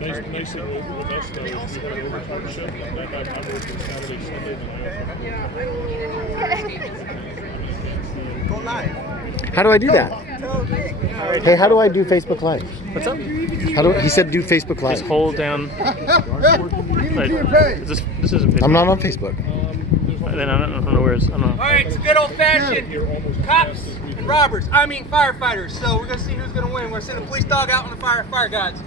Nice thing with us though, is we had an overtime shift. That night I'm working Saturday, Sunday, then Go live. How do I do that? Hey, how do I do Facebook Live? What's up? How do he said do Facebook Live? Just hold down. Like, this isn't Facebook. I'm not on Facebook. Then I don't know where it's. I don't know. All right, it's good old-fashioned cops and robbers. I mean firefighters. So we're gonna see who's gonna win. We're gonna send a police dog out on the fire guards.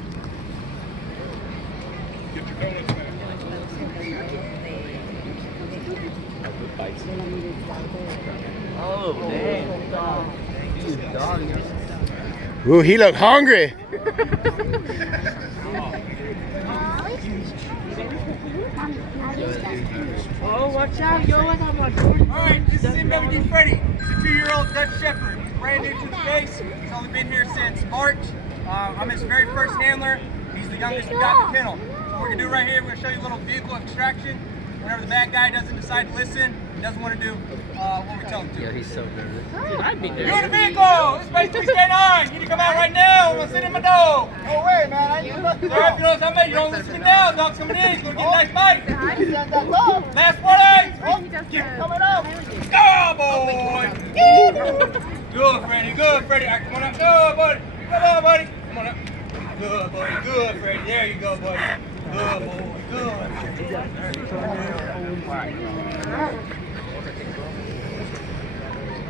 get your donuts, man. Oh, dang. Ooh, he looked hungry. Oh, watch out, yo. I got my All right, this is MWD Freddy. He's a 2-year-old Dutch Shepherd. He's brand new to the case. He's only been here since March. I'm his very first handler. He's the youngest we got in the kennel. So what we're gonna do right here, we're gonna show you a little vehicle extraction. Whenever the bad guy doesn't decide to listen, he doesn't want to do what we tell him to. Yeah, he's so nervous. Dude, I'd be You're in nervous. the vehicle! This space 3K9! You need to come out right now! I'm gonna send him a dog! No way, man. I knew nothing. Sir, if you know something, you don't listen to me now. Dog's coming in. He's gonna get a nice bite. Send that dog. Last warning! Coming up. Go, boy! Good, Freddy. Good, Freddy. All right, come on up. Good, buddy. Come on, buddy. Come on up. Good, buddy. Good, Freddy. There you go, buddy. Good, boy. Good. All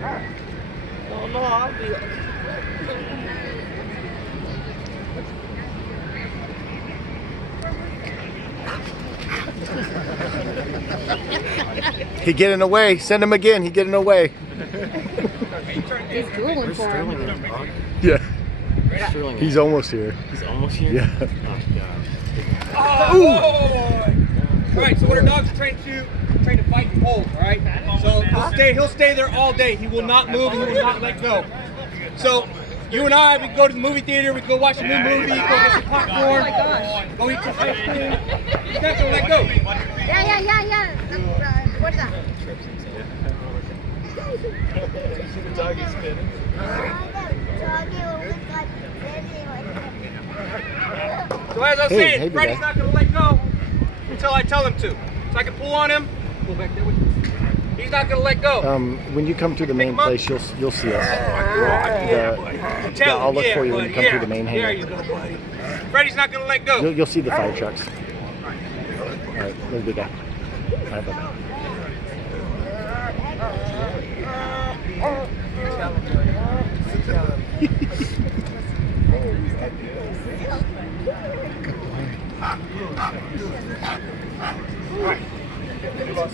right. Oh, no, I'll be... He getting away. Send him again. He getting away. He's drooling for him. Yeah. Sterling. He's almost here. He's almost here. Yeah. Oh gosh. Oh, boy. All right, so what our dogs are trained to fight and hold, all right? So he'll stay there all day. He will not move, he will not let go. So you and I, we can go to the movie theater, we can go watch a new movie, go get some popcorn, go eat some ice cream. He's not gonna let go. Yeah. What's that? The doggy's spinning. So as I was Hey, saying, hey, Freddy's big not gonna let go until I tell him to. So I can pull on him, pull back that way. He's not gonna let go. When you come to the main place, you'll see us. I'll look for you when you come to the main There hangar. you go, buddy. Freddy's not gonna let go. You'll see the fire trucks. All right, little big guy. All right, bye-bye. Good boy.